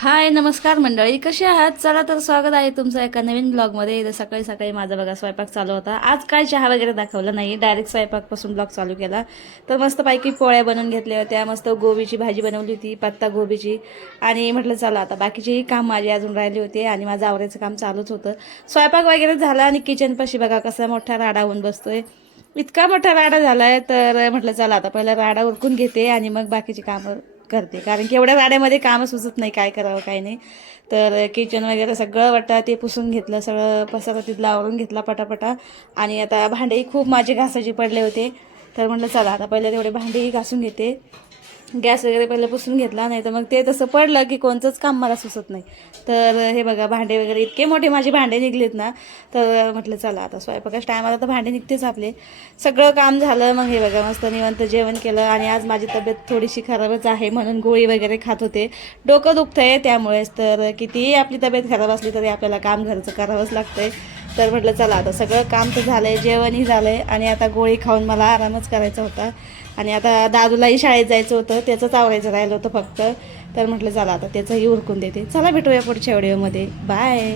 हाय नमस्कार मंडळी, कशी आहात? चला तर स्वागत आहे तुमचं एका नवीन ब्लॉगमध्ये. इथं सकाळी सकाळी माझा बघा स्वयंपाक चालू होता. आज काय चहा वगैरे दाखवलं नाही, डायरेक्ट स्वयंपाकपासून ब्लॉग चालू केला. तर मस्तपैकी पोळ्या बनवून घेतल्या होत्या, मस्त गोबीची भाजी बनवली होती, पत्ता गोबीची. आणि म्हटलं चला आता बाकीचेही काम माझे अजून राहिले होते आणि माझं आवरायचं काम चालूच होतं. स्वयंपाक वगैरे झाला आणि किचनपाशी बघा कसा मोठा राडा होऊन बसतोय. इतका मोठा राडा झालाय तर म्हटलं चला आता पहिला राडा उरकून घेते आणि मग बाकीची कामं करते, कारण की एवढ्या राड्यामध्ये कामं सुचत नाही काय करावं काय नाही. तर किचन वगैरे सगळं वाटा ते पुसून घेतलं, सगळं पसारा तिथला आवरून घेतला पटापटा. आणि आता भांडेही खूप माझे घासाचे पडले होते, तर म्हटलं चला आता पहिले तेवढे भांडेही घासून घेते. गॅस वगैरे पहिलं पुसून घेतला, नाही तर मग ते तसं पडलं की कोणतंच काम मला सुचत नाही. तर हे बघा भांडे वगैरे इतके मोठे माझे भांडे निघलेत ना, तर म्हटलं चला आता स्वयंपाकाच्या टायमाला तर भांडे निघतेच आपले. सगळं काम झालं, मग हे बघा मस्त निवांत जेवण केलं. आणि आज माझी तब्येत थोडीशी खराबच आहे म्हणून गोळी वगैरे खात होते. डोकं दुखतं आहे त्यामुळेच. तर कितीही आपली तब्येत खराब असली तरी आपल्याला काम घरचं करावंच लागतंय. तर म्हटलं चला आता सगळं काम तर झालं आहे, जेवणही झालं आहे आणि आता गोळी खाऊन मला आरामच करायचा होता. आणि आता दादूलाही शाळेत जायचं होतं, त्याचंच आवरायचं राहिलं होतं फक्त. तर म्हटलं चला आता त्याचंही उरकून देते. चला भेटूया पुढच्या व्हिडिओमध्ये. बाय.